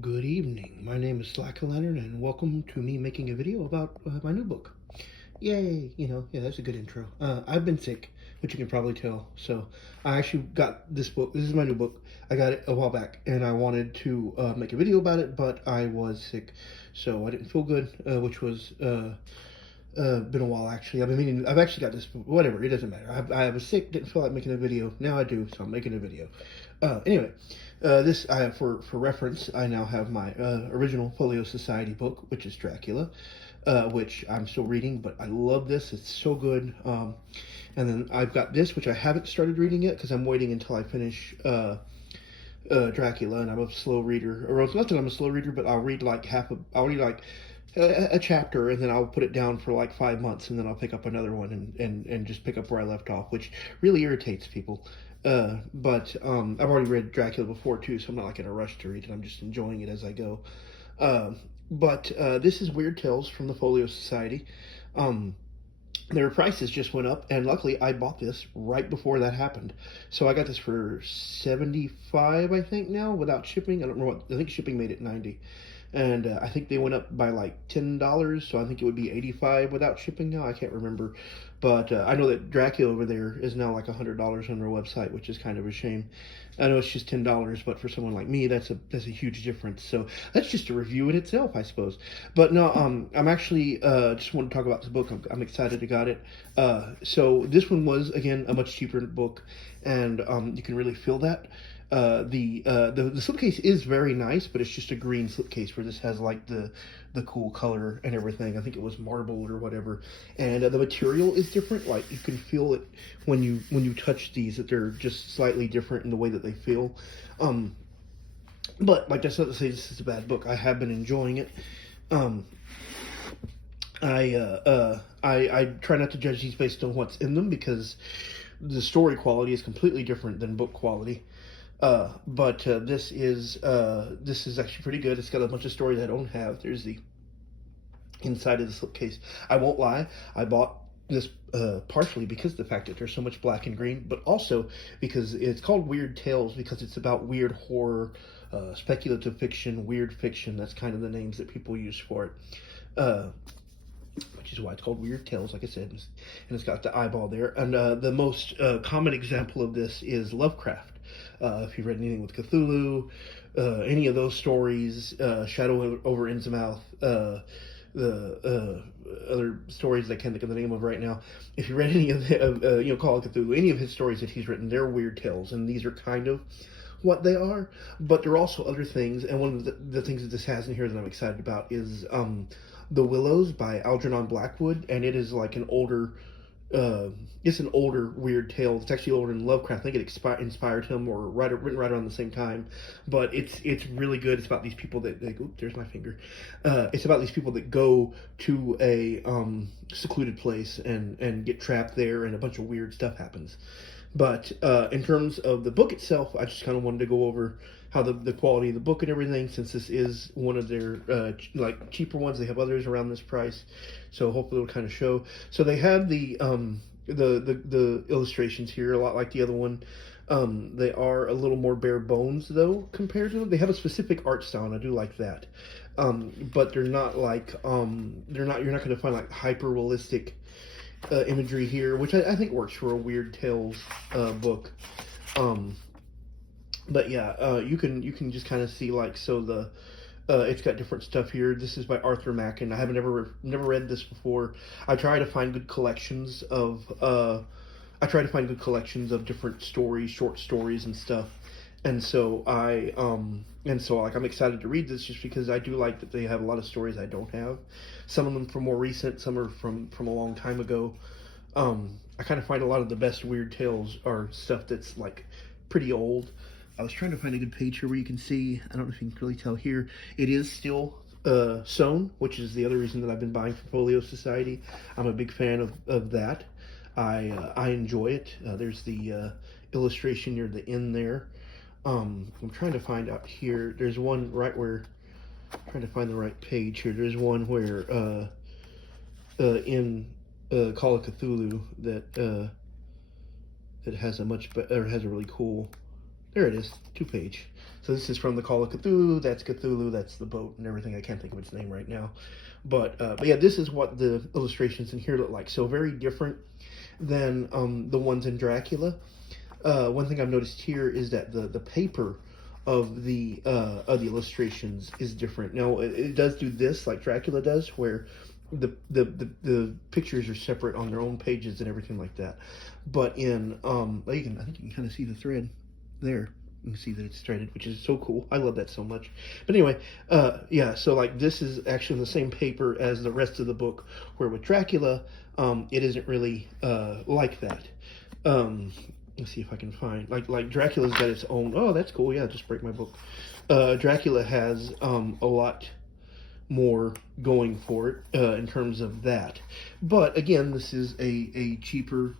Good evening. My name is Slacker Leonard, and welcome to me making a video about my new book. Yay! Yeah, that's a good intro. I've been sick, which you can probably tell. So I actually got this book. This is my new book. I got it a while back, and I wanted to make a video about it, but I was sick, so I didn't feel good, which was been a while actually. I've been meaning. I've actually got this. Whatever. It doesn't matter. I was sick. Didn't feel like making a video. Now I do. So I'm making a video. Anyway, this I have for reference. I now have my original Folio Society book, which is Dracula, which I'm still reading. But I love this. It's so good. And then I've got this, which I haven't started reading yet because I'm waiting until I finish. Dracula, and I'm a slow reader. Or it's not that I'm a slow reader, but I'll read like I'll read like a chapter, and then I'll put it down for like 5 months, and then I'll pick up another one and just pick up where I left off, which really irritates people. But I've already read Dracula before too, so I'm not like in a rush to read it. I'm just enjoying it as I go. But this is Weird Tales from the Folio Society. Um, their prices just went up, and luckily I bought this right before that happened. So I got this for 75, I think, now, without shipping. I don't know what, I think shipping made it 90. And I think they went up by like $10, so I think it would be 85 without shipping now. I can't remember, but I know that Dracula over there is now like $100 on their website, which is kind of a shame. I know it's just $10, but for someone like me, that's a huge difference. So that's just a review in itself, I suppose. But no, I'm actually just want to talk about this book. I'm excited to got it. So this one was again a much cheaper book, and you can really feel that. The slipcase is very nice, but it's just a green slipcase where this has like the cool color and everything. I think it was marble or whatever, and the material is different. Like you can feel it when you touch these, that they're just slightly different in the way that they feel. But like that's not to say this is a bad book. I have been enjoying it. Um, I try not to judge these based on what's in them because the story quality is completely different than book quality. But this is actually pretty good. It's got a bunch of stories I don't have. There's the inside of the slipcase. I won't lie, I bought this partially because of the fact that there's so much black and green, but also because it's called Weird Tales because it's about weird horror, speculative fiction, weird fiction. That's kind of the names that people use for it. Which is why it's called Weird Tales, like I said, and it's got the eyeball there. And the most common example of this is Lovecraft. If you've read anything with Cthulhu, any of those stories, Shadow over Innsmouth, the other stories I can't think of the name of right now. If you read any of Call of Cthulhu, any of his stories that he's written, they're weird tales, and these are kind of what they are. But there are also other things, and one of the things that this has in here that I'm excited about is The Willows by Algernon Blackwood, and it is like an older it's an older weird tale. It's actually older than Lovecraft. I think it inspired him, or written right around the same time. But it's really good. It's about these people that there's my finger. It's about these people that go to a secluded place and get trapped there, and a bunch of weird stuff happens. But in terms of the book itself, I just kind of wanted to go over how the quality of the book and everything, since this is one of their like cheaper ones. They have others around this price, so hopefully it'll kind of show. So they have the illustrations here, a lot like the other one. They are a little more bare bones though compared to them. They have a specific art style, and I do like that. But they're not like you're not going to find like hyper realistic imagery here, which I think works for a Weird Tales book. But yeah, you can just kind of see like, so it's got different stuff here. This is by Arthur Machen. I haven't never read this before. I try to find good collections of different stories, short stories and stuff. And so like I'm excited to read this just because I do like that they have a lot of stories I don't have. Some of them from more recent, some are from a long time ago. I kind of find a lot of the best weird tales are stuff that's like pretty old. I was trying to find a good page here where you can see, I don't know if you can really tell here, it is still sewn, which is the other reason that I've been buying from Folio Society. I'm a big fan of that. I enjoy it. There's the illustration near the end there. I'm trying to find out here. There's one right where, I'm trying to find the right page here. There's one where in Call of Cthulhu that has a really cool There it is, 2-page. So this is from the Call of Cthulhu. That's Cthulhu. That's the boat and everything. I can't think of its name right now, but yeah, this is what the illustrations in here look like. So very different than the ones in Dracula. One thing I've noticed here is that the paper of the illustrations is different. Now it does do this like Dracula does, where the pictures are separate on their own pages and everything like that. But in I think you can kind of see the thread there. You can see that it's threaded, which is so cool. I love that so much. But anyway, yeah, so like this is actually the same paper as the rest of the book, where with Dracula, it isn't really like that. Let's see if I can find, like Dracula's got its own, oh, that's cool, yeah, just break my book. Dracula has a lot more going for it in terms of that. But again, this is a cheaper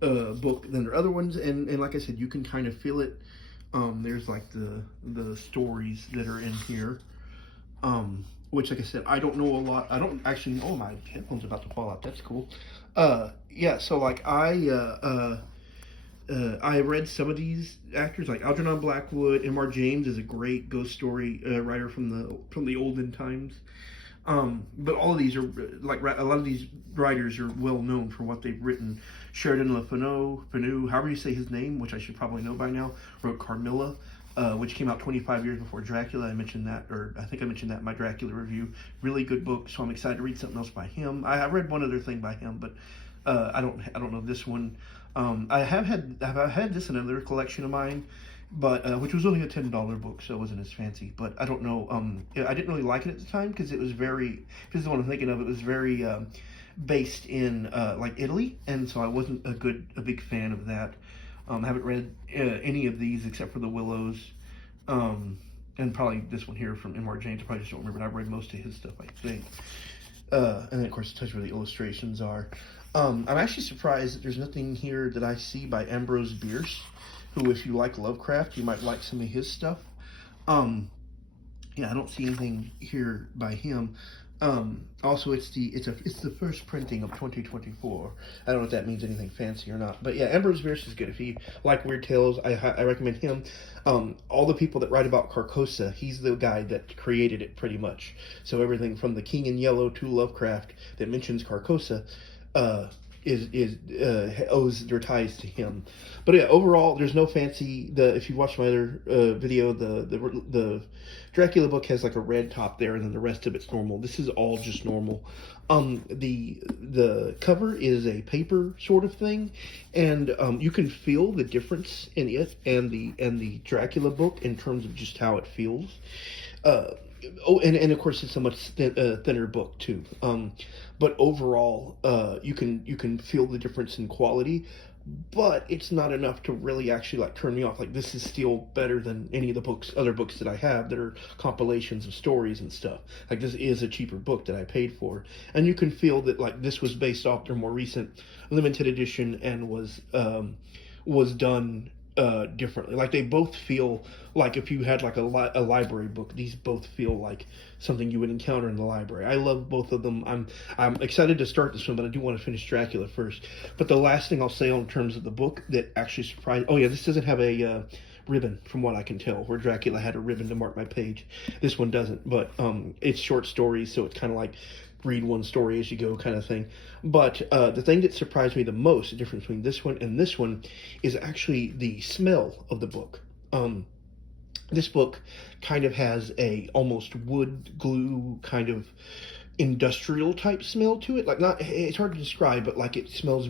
book than their other ones, and like I said, you can kind of feel it. There's like the stories that are in here, which, like I said, I don't know a lot. I don't actually know. My headphone's about to fall out. That's cool. Yeah, so like I read some of these actors, like Algernon Blackwood. M.R. James is a great ghost story writer from the olden times. But all of these are, like, a lot of these writers are well known for what they've written. Sheridan Le Fanu, however you say his name, which I should probably know by now, wrote Carmilla, which came out 25 years before Dracula. I mentioned that, or I think I mentioned that in my Dracula review. Really good book, so I'm excited to read something else by him. I read one other thing by him, but I don't know this one. I've had this in another collection of mine, but which was only a $10 book, so it wasn't as fancy. But I don't know. I didn't really like it at the time because it was very. This is the one I'm thinking of. It was very based in like Italy, and so I wasn't a big fan of that. I haven't read any of these except for The Willows, and probably this one here from M.R. James. I probably just don't remember. But I've read most of his stuff, I think. And then of course, it tells you where the illustrations are. I'm actually surprised that there's nothing here that I see by Ambrose Bierce, who, if you like Lovecraft, you might like some of his stuff. Yeah, I don't see anything here by him. Also, it's the first printing of 2024. I don't know if that means anything fancy or not, but yeah, Ambrose Bierce is good. If you like weird tales, I recommend him. All the people that write about Carcosa, he's the guy that created it pretty much. So everything from The King in Yellow to Lovecraft that mentions Carcosa owes their ties to him. But yeah, overall, there's no fancy. If you watch my other video, the Dracula book has like a red top there, and then the rest of it's normal. This is all just normal. The cover is a paper sort of thing, and you can feel the difference in it and the Dracula book in terms of just how it feels. And of course it's a much thinner book too. But overall, you can feel the difference in quality, but it's not enough to really actually like turn me off. Like, this is still better than any of the other books that I have that are compilations of stories and stuff. Like, this is a cheaper book that I paid for, and you can feel that like this was based off their more recent limited edition and was done differently. Like, they both feel like if you had like a library book, these both feel like something you would encounter in the library. I love both of them. I'm excited to start this one, but I do want to finish Dracula first. But the last thing I'll say in terms of the book that actually surprised, oh yeah, this doesn't have a ribbon from what I can tell, where Dracula had a ribbon to mark my page. This one doesn't, but it's short stories, so it's kind of like read one story as you go kind of thing. But the thing that surprised me the most, the difference between this one and this one, is actually the smell of the book. This book kind of has a almost wood glue kind of industrial type smell to it. Like, not, it's hard to describe, but like it smells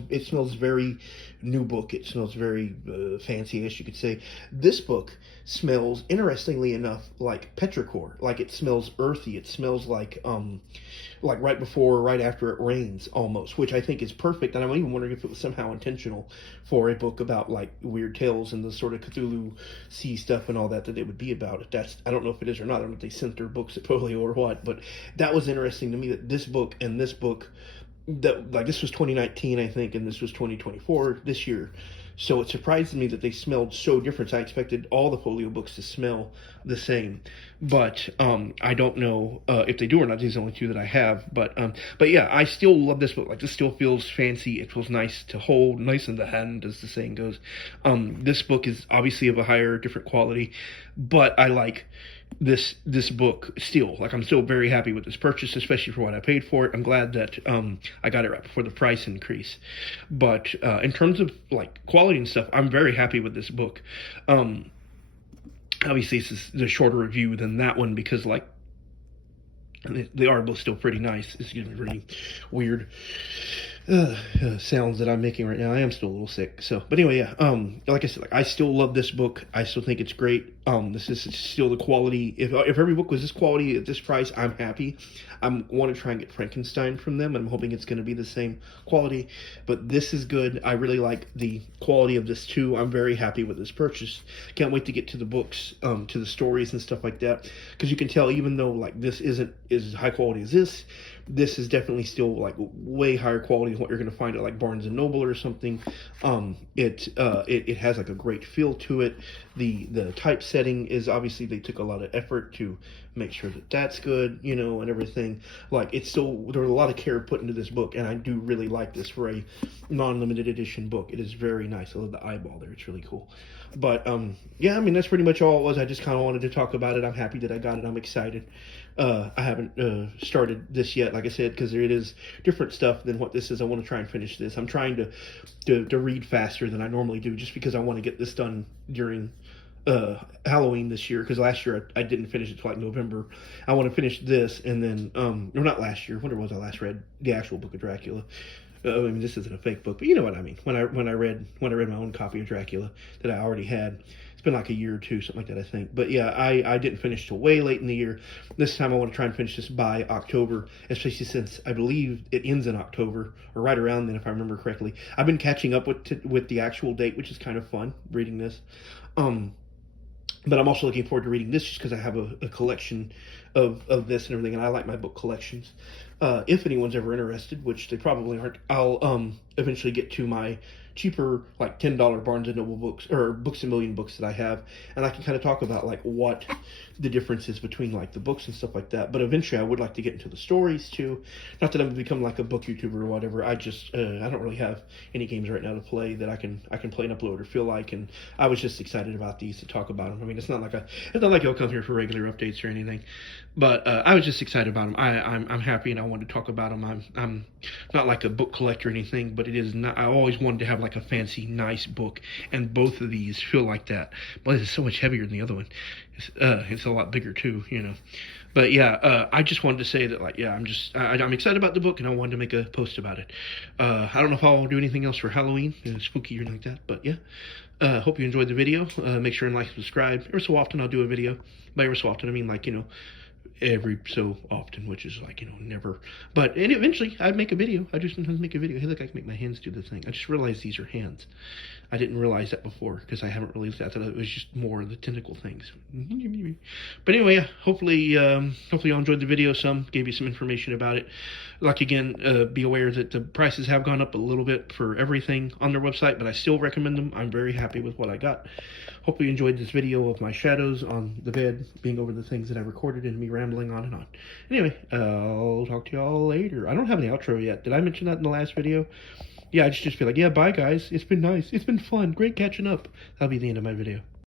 very new book. It smells very fancy-ish, you could say. This book smells, interestingly enough, like petrichor. Like, it smells earthy. It smells like right before or right after it rains almost, which I think is perfect. And I'm even wondering if it was somehow intentional for a book about like weird tales and the sort of Cthulhu sea stuff and all that it would be about. I don't know if it is or not. I don't know if they sent their books at Folio or what, but that was interesting to me that this book and this book, that like this was 2019, I think, and this was 2024 this year. So it surprised me that they smelled so different. I expected all the Folio books to smell the same, but I don't know if they do or not. These are the only two that I have, but yeah, I still love this book. Like, this still feels fancy. It feels nice to hold, nice in the hand, as the saying goes. This book is obviously of a higher, different quality, but I like this book still. Like, I'm still very happy with this purchase, especially for what I paid for it. I'm glad that I got it right before the price increase. But in terms of like quality and stuff, I'm very happy with this book. Obviously this is the shorter review than that one because, like, they are both still pretty nice. It's getting really weird sounds that I'm making right now. I am still a little sick. So, but anyway, yeah. Like I said, like, I still love this book. I still think it's great. This is still the quality. If every book was this quality at this price, I'm happy. I want to try and get Frankenstein from them, and I'm hoping it's going to be the same quality. But this is good. I really like the quality of this too. I'm very happy with this purchase. Can't wait to get to the books, to the stories and stuff like that, because you can tell, even though like this isn't as high quality as this is definitely still like way higher quality than what you're going to find at like Barnes and Noble or something. It has like a great feel to it. The typesetting is, obviously they took a lot of effort to make sure that that's good, you know, and everything. Like, it's still, there was a lot of care put into this book, and I do really like this for a non-limited edition book. It is very nice. I love the eyeball there. It's really cool. But yeah, I mean, that's pretty much all it was. I just kind of wanted to talk about it. I'm happy that I got it. I'm excited. I haven't started this yet, like I said, because it is different stuff than what this is. I want to try and finish this. I'm trying to read faster than I normally do, just because I want to get this done during Halloween this year, because last year I didn't finish it till like November. I want to finish this, and then or not last year. When was I last read the actual book of Dracula? I mean, this isn't a fake book, but you know what I mean. When I read my own copy of Dracula that I already had, it's been like a year or two, something like that, I think. But yeah, I didn't finish till way late in the year. This time I want to try and finish this by October, especially since I believe it ends in October, or right around then, if I remember correctly. I've been catching up with the actual date, which is kind of fun reading this. But I'm also looking forward to reading this just because I have a collection of this and everything, and I like my book collections. If anyone's ever interested, which they probably aren't, I'll eventually get to my cheaper, like $10 Barnes and Noble books, or Books a Million books that I have, and I can kind of talk about like what the difference is between like the books and stuff like that. But eventually I would like to get into the stories too. Not that I'm become like a book YouTuber or whatever. I just I don't really have any games right now to play that I can play and upload or feel like, and I was just excited about these to talk about them. I mean, it's not like I'll come here for regular updates or anything, but I was just excited about them. I'm happy, and I wanted to talk about them. I'm not like a book collector or anything, but it is not. I always wanted to have like a fancy, nice book, and both of these feel like that. But it's so much heavier than the other one. It's a lot bigger too, you know. But yeah, I just wanted to say that, like, yeah, I'm excited about the book, and I wanted to make a post about it. I don't know if I'll do anything else for Halloween, spooky or anything like that, but yeah. Hope you enjoyed the video. Make sure and like and subscribe. Every so often I'll do a video. By every so often I mean, like, you know, every so often, which is like, you know, never. And eventually I'd make a video. I just sometimes make a video. Hey, look, I can make my hands do the thing. I just realized these are hands. I didn't realize that before, because I haven't really looked at that. It was just more of the tentacle things. But anyway, yeah, hopefully y'all enjoyed the video some, gave you some information about it. Like, again, be aware that the prices have gone up a little bit for everything on their website, but I still recommend them. I'm very happy with what I got. Hopefully you enjoyed this video of my shadows on the bed being over the things that I recorded and me rambling on and on. Anyway, I'll talk to y'all later. I don't have any outro yet. Did I mention that in the last video? Yeah, I just feel like, yeah, bye guys. It's been nice. It's been fun. Great catching up. That'll be the end of my video.